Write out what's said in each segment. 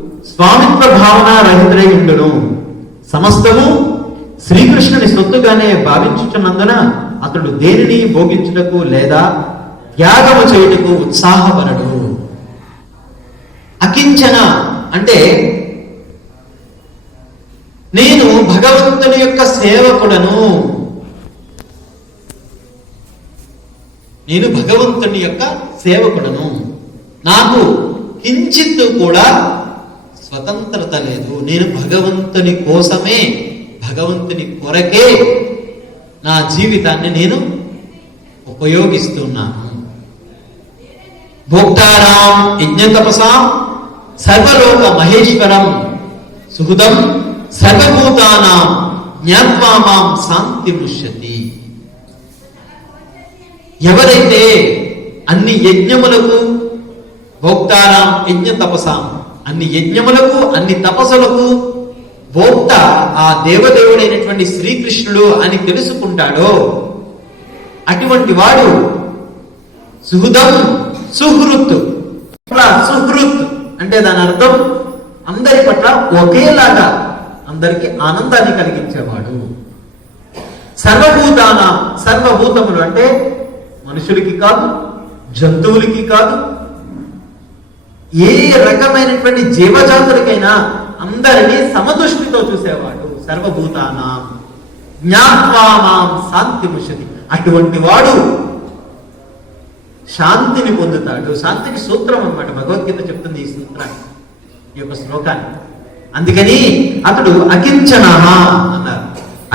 స్వామిత్వ భావన రహితుడై ఉండును. సమస్తము శ్రీకృష్ణుని సొత్తుగానే భావించుచున్నందున అతడు దేనిని భోగించుటకు లేదా త్యాగము చేయుటకు ఉత్సాహపరడు. అకించన అంటే నేను భగవంతుని యొక్క సేవకుడను, నేను భగవంతుని యొక్క సేవకుడను, నాకు కించిత్తు కూడా స్వతంత్రత లేదు, నేను భగవంతుని కోసమే, భగవంతుని కొరకే నా జీవితాన్ని నేను ఉపయోగిస్తున్నాను. భోక్తారాం యజ్ఞతపసాం సర్వలోక మహేశ్వరం సుహృదం సర్వభూతానాం జ్ఞాత్వా మాం శాంతి ముష్యతి. ఎవరైతే అన్ని యజ్ఞములకు, భోక్తారాం యజ్ఞ తపసాం, అన్ని యజ్ఞములకు అన్ని తపస్సులకు భోక్త ఆ దేవదేవుడైనటువంటి శ్రీకృష్ణుడు అని తెలుసుకుంటాడో అటువంటి వాడు సుహృదం సుహృత్. సుహృత్ అంటే దాని అర్థం అందరి పట్ల ఒకేలాగా అందరికి ఆనందాన్ని కలిగించేవాడు. సర్వభూతాన, సర్వభూతములు అంటే మనుషులకి కాదు, జంతువులకి కాదు, ఏ రకమైనటువంటి జీవజాతులకైనా అందరినీ సమదృష్టితో చూసేవాడు. సర్వభూతాన జ్ఞాత్వా మాం శాంతి ముష్యతి. అటువంటి వాడు శాంతిని పొందుతాడు. శాంతికి సూత్రం అన్నమాట, భగవద్గీత చెప్తుంది ఈ సూత్రాన్ని, ఈ యొక్క శ్లోకాన్ని. అందుకని అతడు అకించన అన్నారు.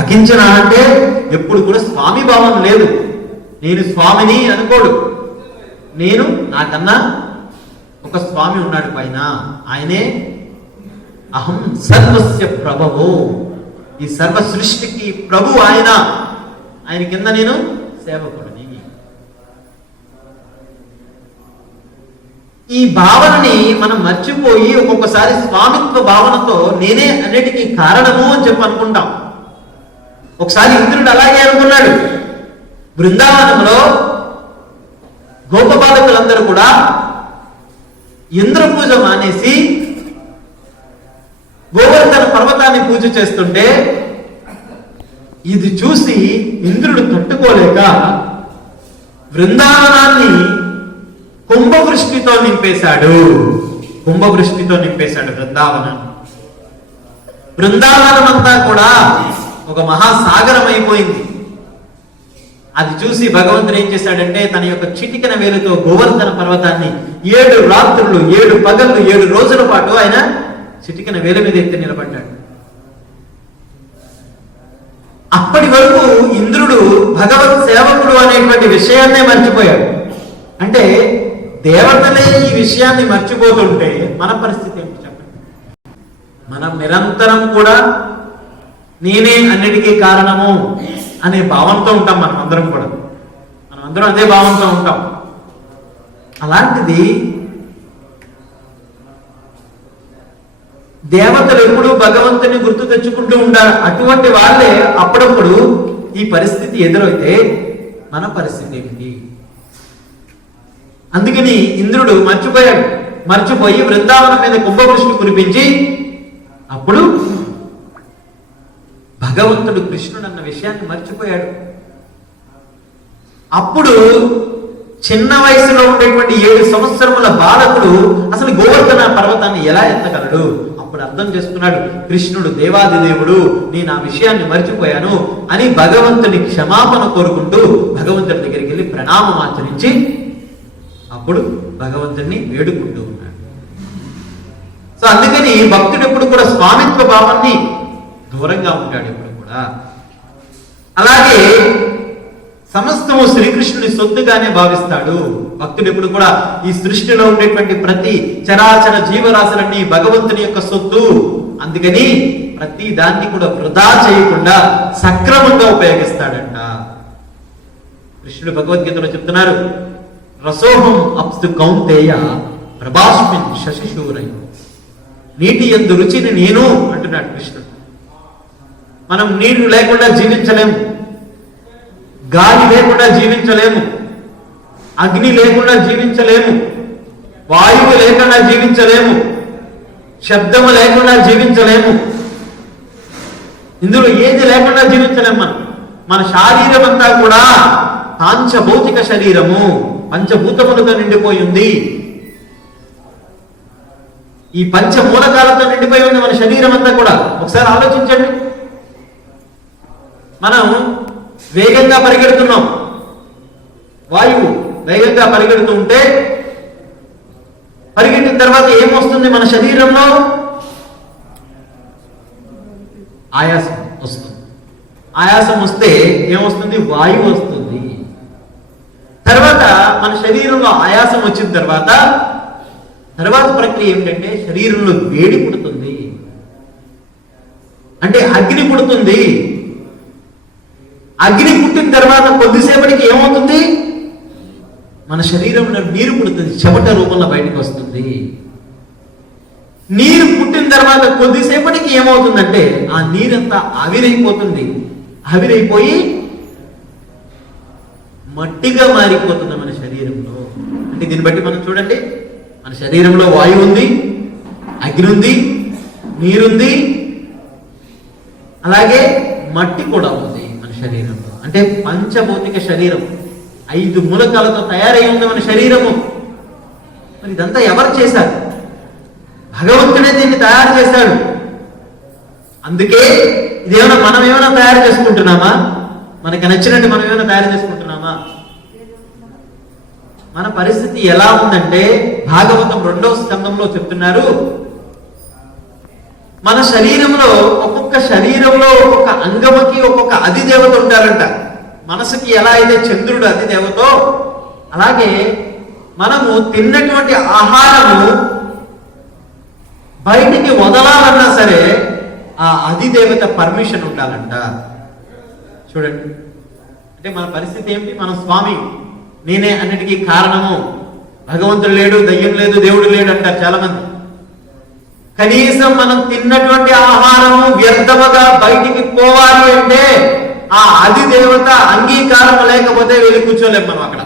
అకించన అంటే ఎప్పుడు కూడా స్వామి భావం లేదు, నేను స్వామిని అనుకోడు. నేను నాకన్నా ఒక స్వామి ఉన్నాడు పైన, ఆయనే అహం సర్వస్య ప్రభువు, ఈ సర్వ సృష్టికి ప్రభు ఆయన, ఆయన కింద నేను సేవకుడిని. ఈ భావనని మనం మర్చిపోయి ఒక్కొక్కసారి స్వామిత్వ భావనతో నేనే అన్నిటికీ కారణము అని చెప్పి అనుకుంటాం. ఒకసారి ఇంద్రుడు అలాగే అనుకున్నాడు. బృందావనంలో గోపబాలకులందరూ కూడా ఇంద్ర పూజ మానేసి గోవర్ధన పర్వతాన్ని పూజ చేస్తుంటే ఇది చూసి ఇంద్రుడు తట్టుకోలేక బృందావనాన్ని కుంభవృష్టితో నింపేశాడు. కుంభవృష్టితో నింపేశాడు బృందావనం అంతా కూడా ఒక మహాసాగరం అయిపోయింది. అది చూసి భగవంతుడు ఏం చేశాడంటే తన యొక్క చిటికెన వేలుతో గోవర్ధన పర్వతాన్ని 7 రాత్రులు 7 పగళ్ళు 7 రోజుల పాటు ఆయన చిటికెన వేలు మీద ఎత్తి నిలబడ్డాడు. అప్పటి వరకు ఇంద్రుడు భగవత్ సేవకుడు అనేటువంటి విషయాన్నే మర్చిపోయాడు. అంటే దేవతలే ఈ విషయాన్ని మర్చిపోతుంటే మన పరిస్థితి ఏంటి చెప్పండి. మనం నిరంతరం కూడా నేనే అన్నిటికీ కారణము అనే భావంతో ఉంటాం. మనం అందరం అదే భావంతో ఉంటాం. అలాంటిది దేవతలు ఎప్పుడు భగవంతుని గుర్తు తెచ్చుకుంటూ ఉంటారు. అటువంటి వాళ్ళే అప్పుడప్పుడు ఈ పరిస్థితి ఎదురైతే మన పరిస్థితి ఏమిటి? అందుకని ఇంద్రుడు మర్చిపోయి బృందావనం మీద కుంభవృష్టి కురిపించి అప్పుడు భగవంతుడు కృష్ణుడు అన్న విషయాన్ని మర్చిపోయాడు. అప్పుడు చిన్న వయసులో ఉండేటువంటి 7 సంవత్సరముల బాలకుడు అసలు గోవర్ధన పర్వతాన్ని ఎలా ఎత్తగలడు? అప్పుడు అర్థం చేసుకున్నాడు, కృష్ణుడు దేవాదిదేవుడు, నేను ఆ విషయాన్ని మర్చిపోయాను అని భగవంతుని క్షమాపణ కోరుకుంటూ భగవంతుడి దగ్గరికి వెళ్ళి ప్రణామం ఆచరించి అప్పుడు భగవంతుడిని వేడుకుంటూ ఉన్నాడు. సో అందుకని భక్తుడు ఎప్పుడు కూడా స్వామిత్వ భావాన్ని దూరంగా ఉంటాడు ఎప్పుడు కూడా. అలాగే సమస్తము శ్రీకృష్ణుని సొత్తుగానే భావిస్తాడు భక్తుడు ఎప్పుడు కూడా. ఈ సృష్టిలో ఉండేటువంటి ప్రతి చరాచర జీవరాశులన్నీ భగవంతుని యొక్క సొత్తు. అందుకని ప్రతి దాన్ని కూడా వృధా చేయకుండా సక్రమంగా ఉపయోగిస్తాడంట. కృష్ణుడు భగవద్గీతలో చెప్తున్నారు, రసోహం అప్సు కౌంతేయ ప్రభాస్మిన్ శశిశూరై. నీటి యందు రుచిని నేను అంటున్నాడు కృష్ణుడు. మనం నీరు లేకుండా జీవించలేము, గాలి లేకుండా జీవించలేము, అగ్ని లేకుండా జీవించలేము, వాయువు లేకుండా జీవించలేము, శబ్దము లేకుండా జీవించలేము. ఇందులో ఏది లేకుండా జీవించలేము. మన శరీరం అంతా కూడా పాంచభౌతిక శరీరము, పంచభూతములతో నిండిపోయి ఉంది. ఈ పంచమూలకాలతో నిండిపోయి ఉంది మన శరీరం అంతా కూడా. ఒకసారి ఆలోచించండి. మనం వేగంగా పరిగెడుతున్నాం, వాయువు వేగంగా పరిగెడుతూ ఉంటే పరిగెట్టిన తర్వాత ఏమొస్తుంది మన శరీరంలో? ఆయాసం వస్తుంది. ఆయాసం వస్తే ఏమొస్తుంది? వాయువు వస్తుంది. తర్వాత మన శరీరంలో ఆయాసం వచ్చిన తర్వాత ప్రక్రియ ఏమిటంటే శరీరంలో వేడి పుడుతుంది, అంటే అగ్ని పుడుతుంది. అగ్ని పుట్టిన తర్వాత కొద్దిసేపటికి ఏమవుతుంది? మన శరీరంలో నీరు పుడుతుంది, చెమట రూపంలో బయటకు వస్తుంది. నీరు పుట్టిన తర్వాత కొద్దిసేపటికి ఏమవుతుందంటే ఆ నీరంతా ఆవిరైపోతుంది. ఆవిరైపోయి మట్టిగా మారిపోతుంది మన శరీరంలో. అంటే దీన్ని బట్టి మనం చూడండి, మన శరీరంలో వాయువు ఉంది, అగ్ని ఉంది, నీరుంది, అలాగే మట్టి కూడా ఉంది మన శరీరంలో. అంటే పంచభౌతిక శరీరం 5 మూలకాలతో తయారై ఉంది మన శరీరము. మరి ఇదంతా ఎవరు చేశారు? భగవంతుడే దీన్ని తయారు చేశాడు. అందుకే ఇదేమైనా మనం ఏమైనా తయారు చేసుకుంటున్నామా? మనకి నచ్చినట్టు మనం ఏమైనా తయారు చేసుకుంటున్నామా? మన పరిస్థితి ఎలా ఉందంటే భాగవతం 2వ స్కందంలో చెప్తున్నారు, మన శరీరంలో ఒక్కొక్క అంగమకి ఒక్కొక్క అధిదేవత ఉంటారంట. మనసుకి ఎలా అయితే చంద్రుడు అధిదేవతో, అలాగే మనము తిన్నటువంటి ఆహారము బయటికి వదలాలన్నా సరే ఆ అధిదేవత పర్మిషన్ ఉండాలంట. చూడండి, అంటే మన పరిస్థితి ఏమిటి? మనం స్వామి, నేనే అన్నిటికీ కారణము, భగవంతుడు లేడు, దయ్యం లేదు, దేవుడు లేడు అంటారు చాలా మంది. కనీసం మనం తిన్నటువంటి ఆహారము వ్యర్థముగా బయటికి పోవాలి అంటే ఆ అధిదేవత అంగీకారం లేకపోతే వెళ్ళి కూర్చోలేము మనం అక్కడ.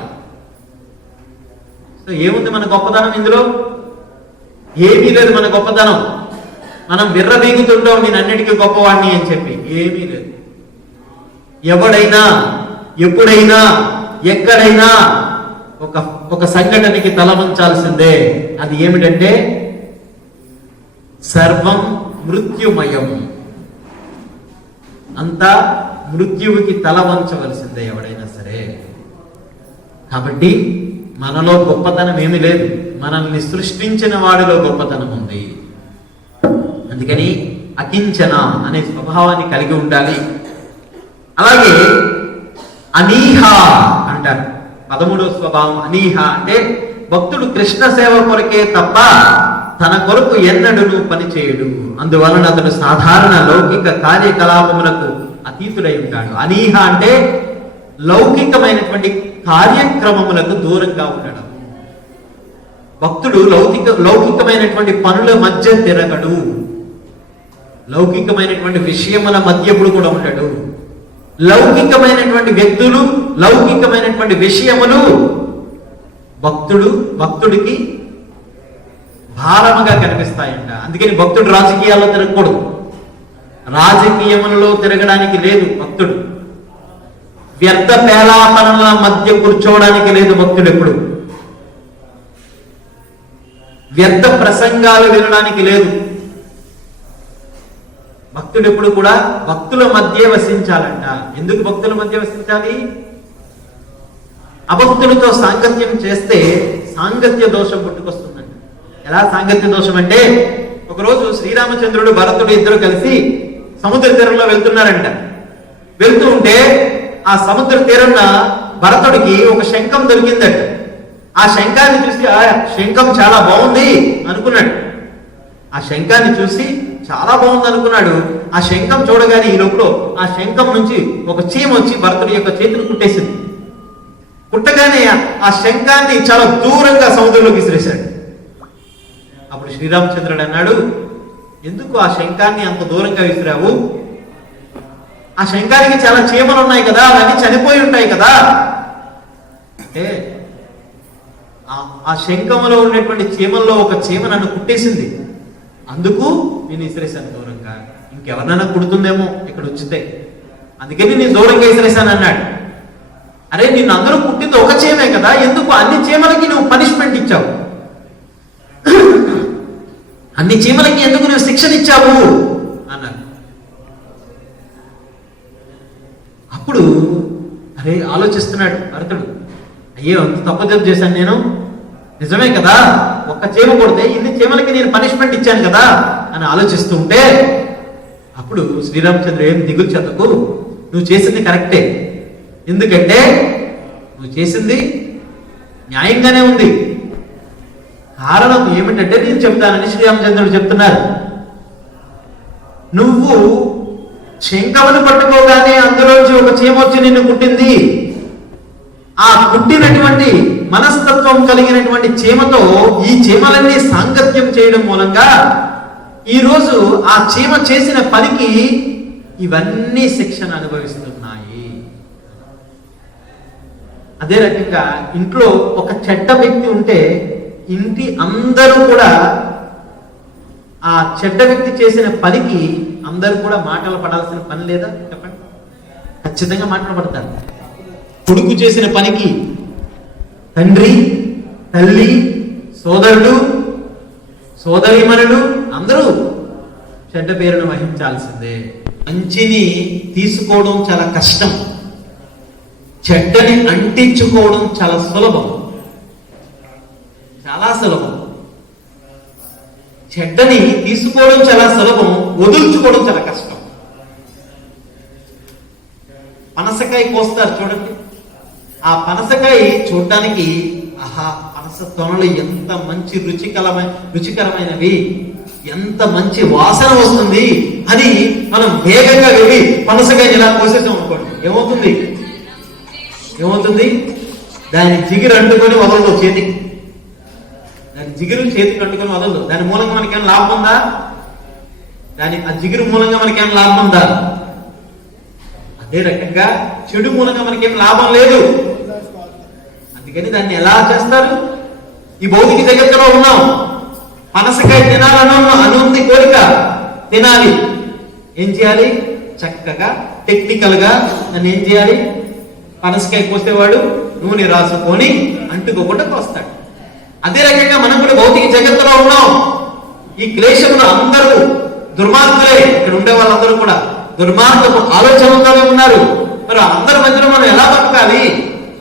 సో ఏముంది మన గొప్పతనం ఇందులో? ఏమీ లేదు మన గొప్పతనం. మనం విర్రబీగుతుంటాం నేను అన్నిటికీ గొప్పవాడిని అని చెప్పి. ఏమీ లేదు. ఎవడైనా ఎప్పుడైనా ఎక్కడైనా ఒక సంఘటనకి తల వంచాల్సిందే. అది ఏమిటంటే సర్వం మృత్యుమయం. అంతా మృత్యువుకి తల వంచవలసిందే ఎవడైనా సరే. కాబట్టి మనలో గొప్పతనం ఏమీ లేదు, మనల్ని సృష్టించిన వాడిలో గొప్పతనం ఉంది. అందుకని అకించన అనే స్వభావాన్ని కలిగి ఉండాలి. అలాగే అనీహ అంటారు 13వ స్వభావం. అనీహ అంటే భక్తుడు కృష్ణ సేవ కొరకే తప్ప తన కొరకు ఎన్నడూ పనిచేయడు. అందువలన అతడు సాధారణ లౌకిక కార్యకలాపములకు అతీతుడై ఉంటాడు. అనీహ అంటే లౌకికమైనటువంటి కార్యక్రమములకు దూరంగా ఉండడం. భక్తుడు లౌకికమైనటువంటి పనుల మధ్య తిరగడు, లౌకికమైనటువంటి విషయముల మధ్య ఎప్పుడు కూడా ఉండడు. లౌకికమైనటువంటి వ్యక్తులు, లౌకికమైనటువంటి విషయములు భక్తుడికి భారముగా కనిపిస్తాయంట. అందుకని భక్తుడు రాజకీయాల్లో తిరగకూడదు, రాజకీయములలో తిరగడానికి లేదు భక్తుడు. వ్యర్థ పేలాపనల మధ్య కూర్చోవడానికి లేదు భక్తుడు. ఎప్పుడు వ్యర్థ ప్రసంగాలు వినడానికి లేదు భక్తుడు. ఎప్పుడు కూడా భక్తుల మధ్య వసించాలంట. ఎందుకు భక్తుల మధ్య వసించాలి? అభక్తులతో సాంగత్యం చేస్తే సాంగత్య దోషం పుట్టుకొస్తుందంట. ఎలా సాంగత్య దోషం అంటే, ఒకరోజు శ్రీరామచంద్రుడు భరతుడు ఇద్దరు కలిసి సముద్ర తీరంలో వెళ్తున్నారంట. వెళ్తూ ఉంటే ఆ సముద్ర తీరంలో భరతుడికి ఒక శంఖం దొరికిందట. ఆ శంఖాన్ని చూసి ఆ శంఖం చాలా బాగుంది అనుకున్నాడు. ఆ శంఖాన్ని చూసి చాలా బాగుంది అనుకున్నాడు. ఆ శంఖం చూడగానే ఈ లోపల ఆ శంఖం నుంచి ఒక చీమ వచ్చి భరతుడి యొక్క చేతిని కుట్టేసింది. కుట్టగానే ఆ శంఖాన్ని చాలా దూరంగా సముద్రంలోకి విసిరేశాడు. అప్పుడు శ్రీరామచంద్రుడు అన్నాడు, ఎందుకు ఆ శంఖాన్ని అంత దూరంగా విసిరావు? ఆ శంఖానికి చాలా చీమలు ఉన్నాయి కదా, అవన్నీ చనిపోయి ఉంటాయి కదా. అంటే ఆ శంఖంలో ఉన్నటువంటి చీమల్లో ఒక చీమ నన్ను కుట్టేసింది. అందుకు నేను విసిరేశాను దూరంగా. ఇంకెవరినైనా కుడుతుందేమో ఇక్కడ వచ్చితే, అందుకని నేను దూరంగా విసిరేశాను అన్నాడు. అరే నిన్ను అందరూ పుట్టింది ఒక చీమే కదా, ఎందుకు అన్ని చీమలకి నువ్వు పనిష్మెంట్ ఇచ్చావు? అన్ని చీమలకి ఎందుకు నువ్వు శిక్షణ ఇచ్చావు అన్నారు. అప్పుడు అరే ఆలోచిస్తున్నాడు భరతుడు, అయ్యో అంత తప్పు చేశాను నేను, నిజమే కదా, ఒక్క చీమ కొడితే ఇన్ని చీమలకి నేను పనిష్మెంట్ ఇచ్చాను కదా అని ఆలోచిస్తూ ఉంటే, అప్పుడు శ్రీరామచంద్రుడు ఏం దిగులు చెందకు, నువ్వు చేసింది కరెక్టే, ఎందుకంటే నువ్వు చేసింది న్యాయంగానే ఉంది. కారణం ఏమిటంటే నేను చెప్తానని శ్రీరామచంద్రుడు చెప్తున్నారు. నువ్వు శంఖమును పట్టుకోగానే అందులోంచి ఒక చీమ వచ్చి నిన్ను కుట్టింది. ఆ కుట్టినటువంటి మనస్తత్వం కలిగినటువంటి చీమతో ఈ చీమలన్నీ సాంగత్యం చేయడం మూలంగా ఈరోజు ఆ చీమ చేసిన పనికి ఇవన్నీ శిక్షణ అనుభవిస్తున్నాయి. అదే రకంగా ఇంట్లో ఒక చెడ్డ వ్యక్తి ఉంటే ఇంటి అందరూ కూడా ఆ చెడ్డ వ్యక్తి చేసిన పనికి అందరూ కూడా మాటలు పడాల్సిన పని లేదా చెప్పండి? ఖచ్చితంగా మాటలు పడతారు. కొడుకు చేసిన పనికి తండ్రి, తల్లి, సోదరుడు, సోదరీమణులు అందరూ చెడ్డ పేరును వహించాల్సిందే. మంచిని తీసుకోవడం చాలా కష్టం, చెడ్డని అంటించుకోవడం చాలా సులభం, చాలా సులభం. చెడ్డని తీసుకోవడం చాలా సులభం, వదులుచుకోవడం చాలా కష్టం. పనసకాయ కోస్తారు చూడండి, ఆ పనసకాయ చూడడానికి ఆహా పనస తొనలు ఎంత మంచి రుచికరమైనవి, ఎంత మంచి వాసన వస్తుంది అని మనం వేగంగా వెళ్ళి పనసకాయని ఇలా కోసేసాం అనుకోండి, ఏమవుతుంది? దాని జిగిరి అంటుకొని వదలదు చేతికి, దాని జిగురు చేతికి అంటుకొని వదలదు. దాని మూలంగా మనకేమైనా లాభం ఉందా? ఆ జిగురు మూలంగా మనకేమైనా లాభం ఉందా? అదే రకంగా చెడు మూలంగా మనకేం లాభం లేదు. అందుకని దాన్ని ఎలా చేస్తారు? ఈ భౌతిక జగత్తులో ఉన్నాం, పనసకాయ తినాలని కోరిక, తినాలి. ఏం చేయాలి? చక్కగా టెక్నికల్ గా దాన్ని ఏం చేయాలి? పనసకాయ కోసేవాడు నూనె రాసుకొని అంటుకోకుండా కోస్తాడు. అదే రకంగా మనం కూడా భౌతిక జగత్తులో ఉన్నాం. ఈ క్లేశములు అందరూ దుర్మార్గులే, ఇక్కడ ఉండే వాళ్ళందరూ కూడా దుర్మార్గపు ఆలోచనలతోనే ఉన్నారు. మరి అందరి మధ్యలో మనం ఎలా బతకాలి?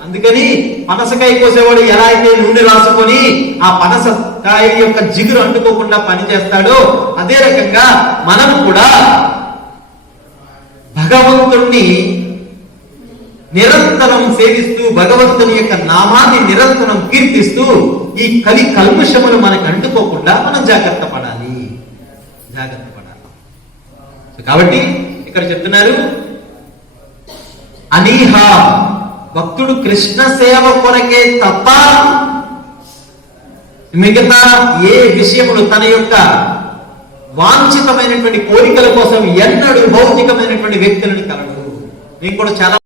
అందుకని పనసకాయ కోసేవాడు ఎలా అయితే నూనె రాసుకొని ఆ పనసకాయ యొక్క జిగురు అంటుకోకుండా పని చేస్తాడో, అదే రకంగా మనం కూడా భగవంతుణ్ణి నిరంతరం సేవిస్తూ, భగవంతుని యొక్క నామాన్ని నిరంతరం కీర్తిస్తూ ఈ కలి కల్మషములు మనకు అంటుకోకుండా మనం జాగ్రత్త పడాలి. కాబట్టి ఇక్కడ చెప్తున్నారు, అనీహ భక్తుడు కృష్ణ సేవ కొరకే తప్ప మిగతా ఏ విషయములు తన యొక్క వాంఛితమైనటువంటి కోరికల కోసం ఎన్నడూ భౌతికమైనటువంటి వ్యక్తులను కలడు. నేను కూడా చాలా